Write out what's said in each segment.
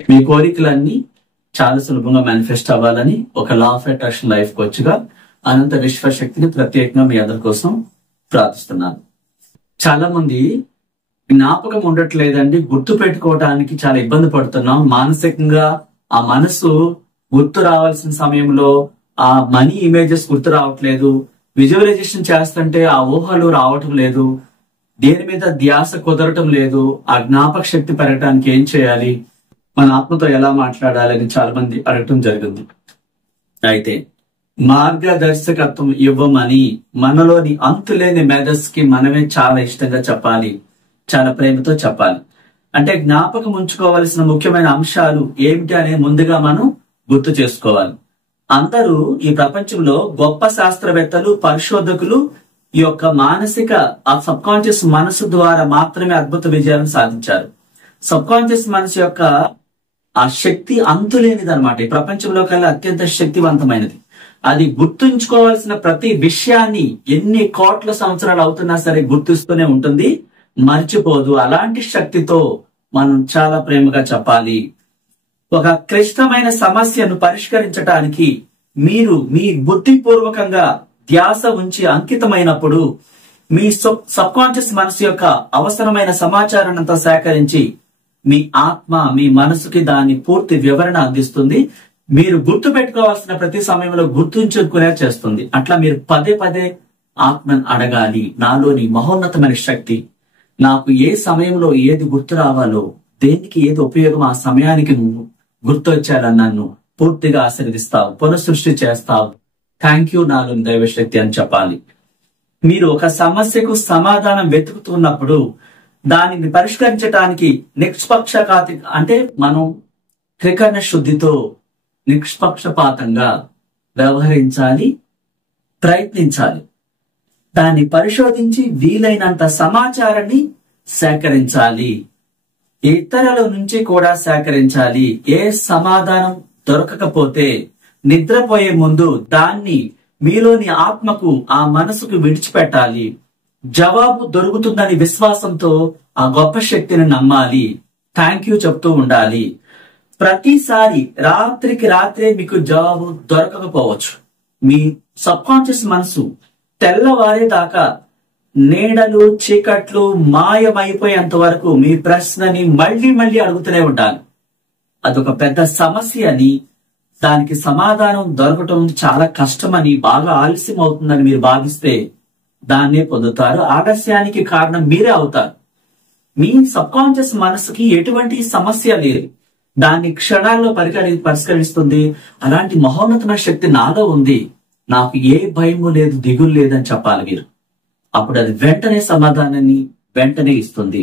మీ కోరికలన్నీ చాలా సులభంగా మేనిఫెస్ట్ అవ్వాలని ఒక law of attraction life coach గా అనంత విశ్వశక్తిని ప్రత్యేకంగా మీ అందరి కోసం ప్రార్థిస్తున్నాను. చాలా మంది జ్ఞాపకం ఉండట్లేదండి, గుర్తు పెట్టుకోవడానికి చాలా ఇబ్బంది పడుతున్నాం. మానసికంగా ఆ మనసు గుర్తు రావాల్సిన సమయంలో ఆ మనీ ఇమేజెస్ గుర్తు రావట్లేదు, విజువలైజేషన్ చేస్తుంటే ఆ ఊహలు రావటం లేదు, దేని మీద ధ్యాస కుదరటం లేదు. ఆ జ్ఞాపక శక్తి పెరగడానికి ఏం చేయాలి, మన ఆత్మతో ఎలా మాట్లాడాలని చాలా మంది అడగటం జరిగింది. అయితే మార్గదర్శకత్వం ఇవ్వమని మనలోని అంతులేని మేధస్సుకి మనమే చాలా ఇష్టంగా చెప్పాలి, చాలా ప్రేమతో చెప్పాలి. అంటే జ్ఞాపకం ఉంచుకోవాల్సిన ముఖ్యమైన అంశాలు ఏమిటి అనేది ముందుగా మనం గుర్తు చేసుకోవాలి. అందరూ ఈ ప్రపంచంలో గొప్ప శాస్త్రవేత్తలు, పరిశోధకులు ఈ యొక్క మానసిక ఆ సబ్ కాన్షియస్ మనసు ద్వారా మాత్రమే అద్భుత విజయాలను సాధించారు. సబ్ కాన్షియస్ మనసు యొక్క ఆ శక్తి అంతులేనిది అనమాట. ఈ ప్రపంచంలో కల్లా అత్యంత శక్తివంతమైనది. అది గుర్తుంచుకోవాల్సిన ప్రతి విషయాన్ని ఎన్ని కోట్ల సంవత్సరాలు అవుతున్నా సరే గుర్తిస్తూనే ఉంటుంది, మర్చిపోదు. అలాంటి శక్తితో మనం చాలా ప్రేమగా చెప్పాలి. ఒక క్లిష్టమైన సమస్యను పరిష్కరించడానికి మీరు మీ బుద్ధిపూర్వకంగా ధ్యాస ఉంచి అంకితమైనప్పుడు మీ సబ్ కాన్షియస్ మనసు యొక్క అవసరమైన సమాచారాన్ని అంతా సేకరించి మీ ఆత్మ మీ మనసుకి దాని పూర్తి వివరణ అందిస్తుంది. మీరు గుర్తు పెట్టుకోవాల్సిన ప్రతి సమయంలో గుర్తుంచుకునే చేస్తుంది. అట్లా మీరు పదే పదే ఆత్మను అడగాలి, నాలోని మహోన్నతమైన శక్తి నాకు ఏ సమయంలో ఏది గుర్తు రావాలో, దేనికి ఏది ఉపయోగం, ఆ సమయానికి నువ్వు గుర్తొచ్చారని నన్ను పూర్తిగా ఆశీర్వదిస్తావు, పునఃసృష్టి చేస్తావు, థ్యాంక్ యూ నాలోని దైవశక్తి అని చెప్పాలి. మీరు ఒక సమస్యకు సమాధానం వెతుకుతున్నప్పుడు దానిని పరిష్కరించడానికి నిష్పక్షపాతి అంటే మనం త్రికరణ శుద్ధితో నిష్పక్షపాతంగా వ్యవహరించాలి, ప్రయత్నించాలి. దాన్ని పరిశోధించి వీలైనంత సమాచారాన్ని సేకరించాలి, ఇతరుల నుంచి కూడా సేకరించాలి. ఏ సమాధానం దొరకకపోతే నిద్రపోయే ముందు దాన్ని మీలోని ఆత్మకు ఆ మనసుకు విడిచిపెట్టాలి. జవాబు దొరుకుతుందని విశ్వాసంతో ఆ గొప్ప శక్తిని నమ్మాలి, థ్యాంక్ యూ చెప్తూ ఉండాలి. ప్రతిసారి రాత్రికి రాత్రే మీకు జవాబు దొరకకపోవచ్చు. మీ సబ్ కాన్షియస్ మనసు తెల్లవారేదాకా నీడలు చీకట్లు మాయమైపోయేంత వరకు మీ ప్రశ్నని మళ్ళీ మళ్ళీ అడుగుతూనే ఉండాలి. అదొక పెద్ద సమస్య అని, దానికి సమాధానం దొరకటం చాలా కష్టమని, బాగా ఆలస్యం అవుతుందని మీరు భావిస్తే దాన్నే పొందుతారు. ఆలస్యానికి కారణం మీరే అవుతారు. మీ సబ్ కాన్షియస్ మనసుకి ఎటువంటి సమస్య లేదు, దాన్ని క్షణాల్లో పరిష్కరిస్తుంది. అలాంటి మహోన్నతమైన శక్తి నాలో ఉంది, నాకు ఏ భయము లేదు, దిగులు లేదని చెప్పాలి మీరు. అప్పుడు అది వెంటనే సమాధానాన్ని వెంటనే ఇస్తుంది.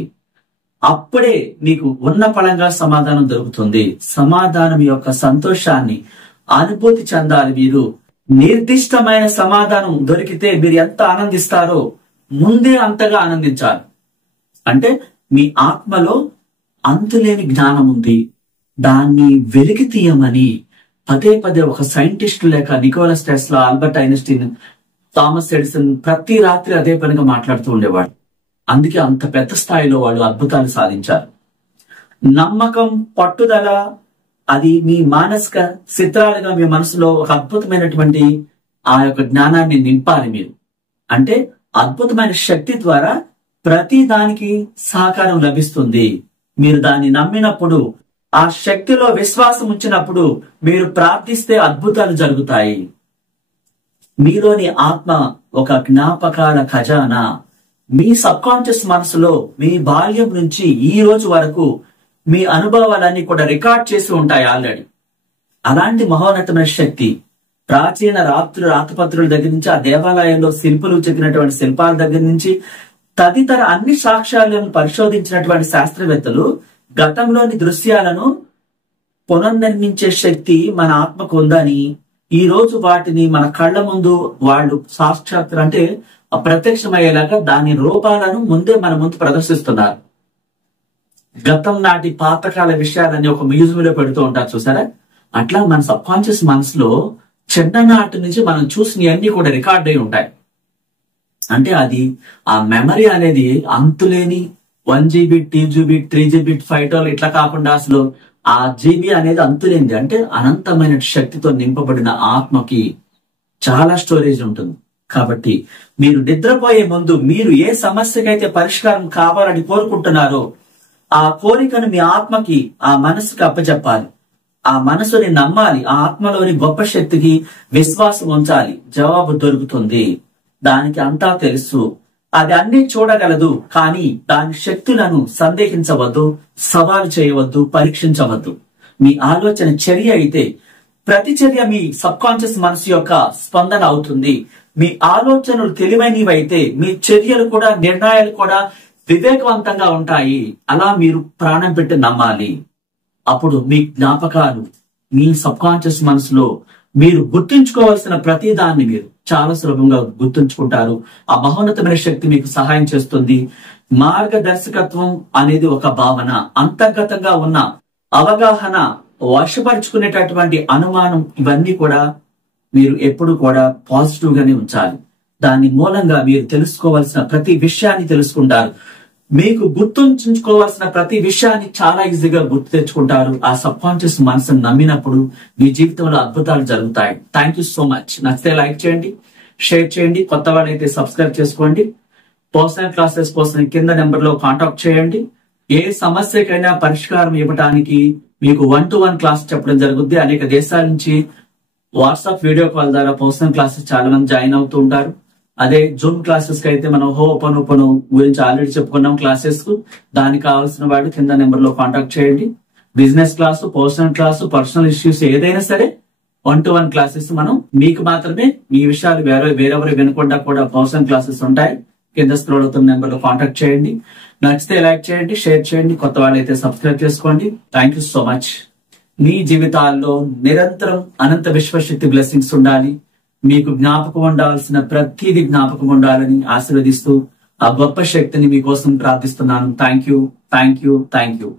అప్పుడే మీకు ఉన్న పళంగా సమాధానం దొరుకుతుంది. సమాధానం యొక్క సంతోషాన్ని అనుభూతి చెందాలి మీరు. నిర్దిష్టమైన సమాధానం దొరికితే మీరు ఎంత ఆనందిస్తారో ముందే అంతగా ఆనందించాలి. అంటే మీ ఆత్మలో అంతులేని జ్ఞానం ఉంది, దాన్ని వెలికి తీయమని పదే పదే ఒక సైంటిస్ట్ లేక Nikola Tesla, Albert Einstein, Thomas Edison ప్రతి రాత్రి అదే పనిగా మాట్లాడుతూ ఉండేవాడు. అందుకే అంత పెద్ద స్థాయిలో వాళ్ళు అద్భుతాలు సాధించారు. నమ్మకం, పట్టుదల అది మీ మానసిక చిత్రాలుగా మీ మనసులో ఒక అద్భుతమైనటువంటి ఆ యొక్క జ్ఞానాన్ని నింపాలి మీరు. అంటే అద్భుతమైన శక్తి ద్వారా ప్రతి దానికి సహకారం లభిస్తుంది. మీరు దాన్ని నమ్మినప్పుడు, ఆ శక్తిలో విశ్వాసం ఉంచినప్పుడు మీరు ప్రార్థిస్తే అద్భుతాలు జరుగుతాయి. మీలోని ఆత్మ ఒక జ్ఞాపకాల ఖజానా. మీ సబ్ కాన్షియస్ మనసులో మీ బాల్యం నుంచి ఈ రోజు వరకు మీ అనుభవాలన్నీ కూడా రికార్డ్ చేసి ఉంటాయి ఆల్రెడీ. అలాంటి మహోన్నతమైన శక్తి ప్రాచీన రాతపత్రుల దగ్గర నుంచి, ఆ దేవాలయంలో శిల్పులు చెక్కినటువంటి శిల్పాల దగ్గర నుంచి తదితర అన్ని సాక్ష్యాలను పరిశోధించినటువంటి శాస్త్రవేత్తలు గతంలోని దృశ్యాలను పునర్నిర్మించే శక్తి మన ఆత్మకు ఉందని, ఈ రోజు వాటిని మన కళ్ళ ముందు వాళ్ళు సాక్షాత్ అంటే అప్రత్యక్షమయ్యేలాగా దాని రూపాలను ముందే మన ముందు ప్రదర్శిస్తున్నారు. గతం నాటి పాతకాల విషయాలని ఒక మ్యూజియంలో పెడుతూ ఉంటారు చూసారా, అట్లా మన సబ్ కాన్షియస్ మనసులో చిన్ననాటి నుంచి మనం చూసినవన్నీ కూడా రికార్డ్ అయి ఉంటాయి. అంటే అది ఆ మెమరీ అనేది అంతులేని 1 GB 2 GB 3 GB 5 ఇట్లా కాకుండా అసలు ఆ జీబీ అనేది అంతులేంది, అంటే అనంతమైన శక్తితో నింపబడిన ఆత్మకి చాలా స్టోరేజ్ ఉంటుంది. కాబట్టి మీరు నిద్రపోయే ముందు మీరు ఏ సమస్యకైతే పరిష్కారం కావాలని కోరుకుంటున్నారో ఆ కోరికను మీ ఆత్మకి, ఆ మనసుకి అప్పచెప్పాలి. ఆ మనసుని నమ్మాలి. ఆ ఆత్మలోని గొప్ప శక్తికి విశ్వాసం ఉంచాలి. జవాబు దొరుకుతుంది. దానికి అంతా తెలుసు, అది అన్ని చూడగలదు. కానీ దాని శక్తులను సందేహించవద్దు, సవాలు చేయవద్దు, పరీక్షించవద్దు. మీ ఆలోచన చర్య అయితే ప్రతి చర్య మీ సబ్ కాన్షియస్ మనసు యొక్క స్పందన అవుతుంది. మీ ఆలోచనలు తెలివైనవైతే మీ చర్యలు కూడా, నిర్ణయాలు కూడా వివేకవంతంగా ఉంటాయి. అలా మీరు ప్రాణం పెట్టి నమ్మాలి. అప్పుడు మీ జ్ఞాపకాలు మీ సబ్ కాన్షియస్ మనసులో మీరు గుర్తుంచుకోవాల్సిన ప్రతి దాన్ని మీరు చాలా సులభంగా గుర్తుంచుకుంటారు. ఆ మహోన్నతమైన శక్తి మీకు సహాయం చేస్తుంది. మార్గదర్శకత్వం అనేది ఒక భావన, అంతర్గతంగా ఉన్న అవగాహన, వశపరుచుకునేటటువంటి అనుమానం, ఇవన్నీ కూడా మీరు ఎప్పుడు కూడా పాజిటివ్ గానే ఉంచాలి. దాని మూలంగా మీరు తెలుసుకోవాల్సిన ప్రతి విషయాన్ని తెలుసుకుంటారు. మీకు గుర్తుంచుకోవాల్సిన ప్రతి విషయాన్ని చాలా ఈజీగా గుర్తు తెచ్చుకుంటారు. ఆ సబ్ కాన్షియస్ మనసును నమ్మినప్పుడు మీ జీవితంలో అద్భుతాలు జరుగుతాయి. Thank you so much. నచ్చితే లైక్ చేయండి, షేర్ చేయండి. కొత్త వాళ్ళైతే సబ్స్క్రైబ్ చేసుకోండి. పర్సనల్ క్లాసెస్ కోసం కింద నెంబర్ లో కాంటాక్ట్ చేయండి. ఏ సమస్యకైనా పరిష్కారం ఇవ్వడానికి మీకు 1-to-1 క్లాస్ చెప్పడం జరుగుద్ది. అనేక దేశాల నుంచి వాట్సాప్ వీడియో కాల్ ద్వారా పర్సనల్ క్లాసెస్ చాలా మంది జాయిన్ అవుతూ ఉంటారు. అదే జూమ్ క్లాసెస్ కి అయితే మనం హోపోనోపోనో గురించి ఆల్రెడీ చెప్పుకున్నాం క్లాసెస్ కు. దానికి కావాల్సిన వాళ్ళు కింద నెంబర్ లో కాంటాక్ట్ చేయండి. Business class, personal class, personal issues ఏదైనా సరే 1-to-1 క్లాసెస్ మనం మీకు మాత్రమే. మీ విషయాలు వేరెవరు వినకుండా కూడా పర్సనల్ క్లాసెస్ ఉంటాయి. కింద స్క్రోల్ అవుతున్న నెంబర్ లో కాంటాక్ట్ చేయండి. నచ్చితే లైక్ చేయండి, షేర్ చేయండి. కొత్త వాళ్ళైతే సబ్స్క్రైబ్ చేసుకోండి. Thank you so much. మీ జీవితాల్లో నిరంతరం అనంత విశ్వశక్తి బ్లెస్సింగ్స్ ఉండాలి. మీకు జ్ఞాపకం ఉండాల్సిన ప్రతిదీ జ్ఞాపకం ఉండాలని ఆశీర్వదిస్తూ ఆ గొప్ప శక్తిని మీకోసం ప్రార్థిస్తున్నాను. Thank you, thank you, thank you.